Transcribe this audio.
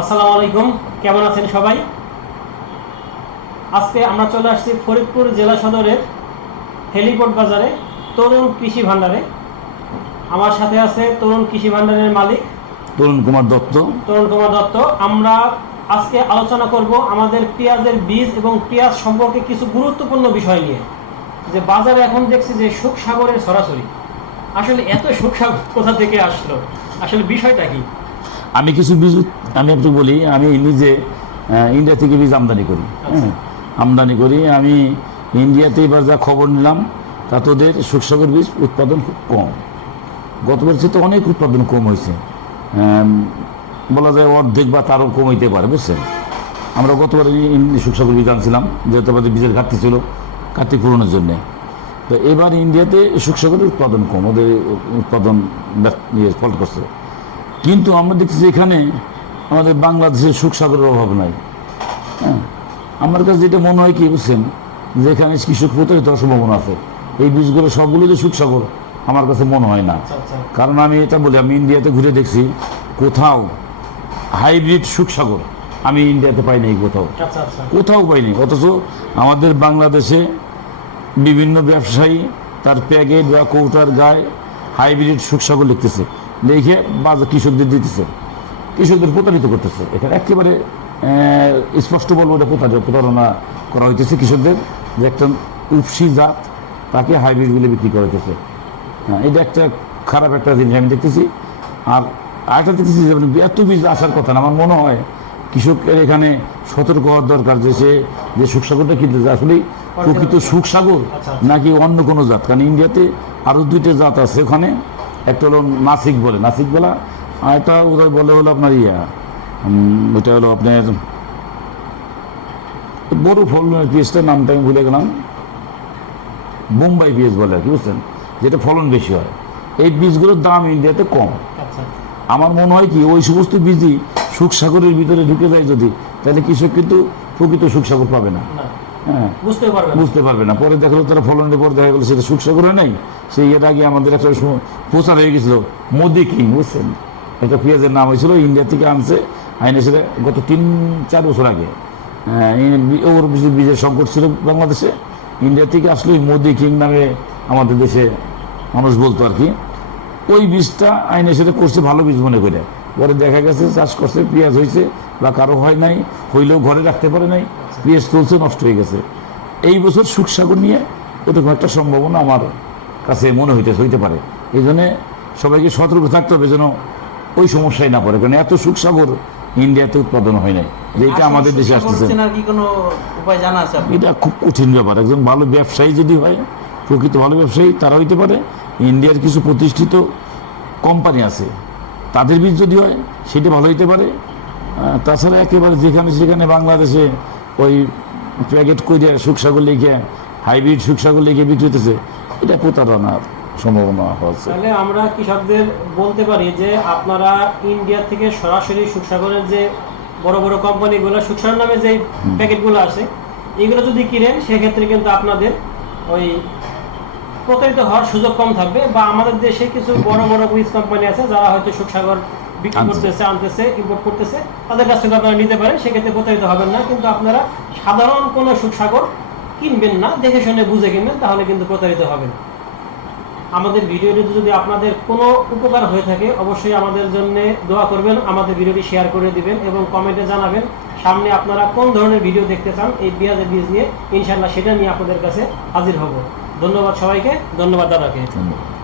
আসসালামু আলাইকুম কেমন আছেন সবাই? আজকে আমরা চলে আসছি ফরিদপুর জেলা সদরের হেলিপোর্ট বাজারে তরুণ কৃষি ভাণ্ডারে আমার সাথে আছে তরুণ কৃষি ভাণ্ডারের মালিক। তরুণ কুমার দত্ত। তরুণ কুমার দত্ত আমরা আজকে আলোচনা করব আমাদের পেঁয়াজের বীজ এবং পেঁয়াজ সম্পর্কে কিছু গুরুত্বপূর্ণ বিষয় নিয়ে। যে বাজারে এখন দেখছি যে সুখ সাগরের সরাসরি। আসলে এত সুখ সাগর কোথা থেকে আসলো? আসলে বিষয়টা কি? আমি কিছু বীজ আমি একটু বলি আমি নিজে ইন্ডিয়া থেকে বীজ আমদানি করি। হ্যাঁ আমদানি করি। আমি ইন্ডিয়াতে এবার যা খবর নিলাম তা তোদের সুখসাগর বীজ উৎপাদন খুব কম। গত বছর তো অনেক উৎপাদন কম হয়েছে। বলা যায় অর্ধেক বা তারও কম হইতে পারে বুঝছেন? আমরা গতবারে সুখসাগর বীজ আনছিলাম যেহেতু আমাদের বীজের ঘাটতি ছিল ঘাটতি পূরণের জন্যে। তো এবার ইন্ডিয়াতে সুখসাগরের উৎপাদন কম ওদের উৎপাদন ইয়ে ফল্ট করছে। কিন্তু আমরা দেখছি এখানে আমাদের বাংলাদেশে সুখসাগরের অভাব নাই। হ্যাঁ? আমার কাছে যেটা মনে হয় কি বুঝছেন? যে এখানে কৃষক প্রতারিত হওয়ার সম্ভাবনা আছে? এই বীজগুলো সবগুলো যে সুখসাগর আমার কাছে মনে হয় না। আচ্ছা আচ্ছা। কারণ আমি এটা বলি আমি ইন্ডিয়াতে ঘুরে দেখছি কোথাও হাইব্রিড সুখসাগর আমি ইন্ডিয়াতে পাই নাই কোথাও। আচ্ছা কোথাও পাইনি অথচ আমাদের বাংলাদেশে বিভিন্ন ব্যবসায়ী তার প্যাকেট বা কৌটার গায়ে হাইব্রিড সুখসাগর লিখতেছে। লিখে বাজার কৃষকদের দিতেছে। কৃষকদের প্রতারিত করতেছে। এখানে একেবারে স্পষ্ট বলব এটা প্রতারিত প্রতারণা করা হইতেছে কৃষকদের যে একটা উপসি জাত তাকে হাইব্রিড বলে বিক্রি করা হইতেছে। হ্যাঁ, এটা একটা খারাপ একটা জিনিস আমি দেখতেছি। আর আরেকটা দেখতেছি যে এত বীজ আসার কথা না আমার মনে হয় কৃষকের এখানে সতর্ক হওয়ার দরকার যে সে যে সুখসাগরটা কিনতেছে আসলে প্রকৃত সুখসাগর নাকি অন্য কোনো জাত? কারণ ইন্ডিয়াতে আরও দুইটা জাত আছে ওখানে। একটা হলো নাসিক বলে। নাসিক বলা আর ওদের বলে হলো আপনার ইয়া। ওটা হলো আপনার বড় ফল পিএসটার নামটা আমি ভুলে গেলাম। বোম্বাই পিএস বলে আর কি বুঝছেন? যেটা ফলন বেশি হয়। এই বীজগুলোর দাম ইন্ডিয়াতে কম। আচ্ছা। আমার মনে হয় কি ওই সমস্ত বীজই সুখসাগরের ভিতরে ঢুকে যায় যদি তাহলে কৃষক কিন্তু প্রকৃত সুখসাগর পাবে না। হ্যাঁ। বুঝতে পারবে না। পরে দেখল তারা ফলনের পর দেখা গেলো সেটা সুখসাগর হয় নাই? সেই এর আগে আমাদের একটা প্রচার হয়ে গেছিল মোদি কিং বুঝছেন? একটা পেঁয়াজের নাম হয়েছিল ইন্ডিয়া থেকে আনছে আইনে সেটা গত তিন চার বছর আগে। আহ, ওর বীজের সংকট ছিল বাংলাদেশে। ইন্ডিয়া থেকে আসলে মোদি কিং নামে আমাদের দেশে মানুষ বলতো আর কি। ওই বীজটা আইনে সেটা করছে ভালো বীজ মনে করে। পরে দেখা গেছে চাষ করছে পেঁয়াজ হয়েছে বা কারও হয় নাই হইলেও ঘরে রাখতে পারে নাই পেঁয়াজ তুলছে নষ্ট হয়ে গেছে। এই বছর সুখসাগর নিয়ে ওরকম একটা সম্ভাবনা আমার কাছে মনে হইতেছে হইতে পারে। এই জন্যে সবাইকে সতর্ক থাকতে হবে যেন ওই সমস্যায় না পড়ে কারণ এত সুখসাগর ইন্ডিয়াতে উৎপাদন হয় নাই যেটা আমাদের দেশে আসতেছে? এটা খুব কঠিন ব্যাপার একজন ভালো ব্যবসায়ী যদি হয় প্রকৃত ভালো ব্যবসায়ী তারা হইতে পারে। ইন্ডিয়ার কিছু প্রতিষ্ঠিত কোম্পানি আছে তাদের বীজ যদি হয় সেটা ভালো হইতে পারে। তাছাড়া একেবারে যেখানে সেখানে বাংলাদেশে ওই প্যাকেট করে সুখসাগর লিখে হাইব্রিড সুখসাগর লিখে বিক্রি হতেছে এটা প্রতারণার সম্ভাবনা হচ্ছে তাহলে আমরা কৃষকদের বলতে পারি যে আপনারা ইন্ডিয়া থেকে সরাসরি সুখসাগরের যে বড় বড় কোম্পানিগুলো সুখসাগর নামে যে প্যাকেটগুলো আছে এগুলো যদি কিনেন সেক্ষেত্রে কিন্তু আপনাদের ওই প্রতারিত হওয়ার সুযোগ কম থাকবে বা আমাদের দেশে কিছু বড় বড় বীজ কোম্পানি আছে যারা হয়তো সুখসাগর বিক্রি করতেছে আনতেছে ইম্পোর্ট করতেছে তাদের কাছ থেকে আপনারা নিতে পারেন সেক্ষেত্রে প্রতারিত হবেন না। কিন্তু আপনারা সাধারণ কোনো সুখসাগর কিনবেন না দেখে শুনে বুঝে কিনবেন তাহলে কিন্তু প্রতারিত হবেন। আমাদের ভিডিওটি যদি আপনাদের কোনো উপকার হয়ে থাকে, অবশ্যই আমাদের জন্য দোয়া করবেন, আমাদের ভিডিওটি শেয়ার করে দিবেন এবং কমেন্টে জানাবেন সামনে আপনারা কোন ধরনের ভিডিও দেখতে চান, এই পেঁয়াজের বীজ নিয়ে ইনশাল্লাহ সেটা নিয়ে আপনাদের কাছে হাজির হব। ধন্যবাদ সবাইকে, ধন্যবাদ দাদাকে। ধন্যবাদ।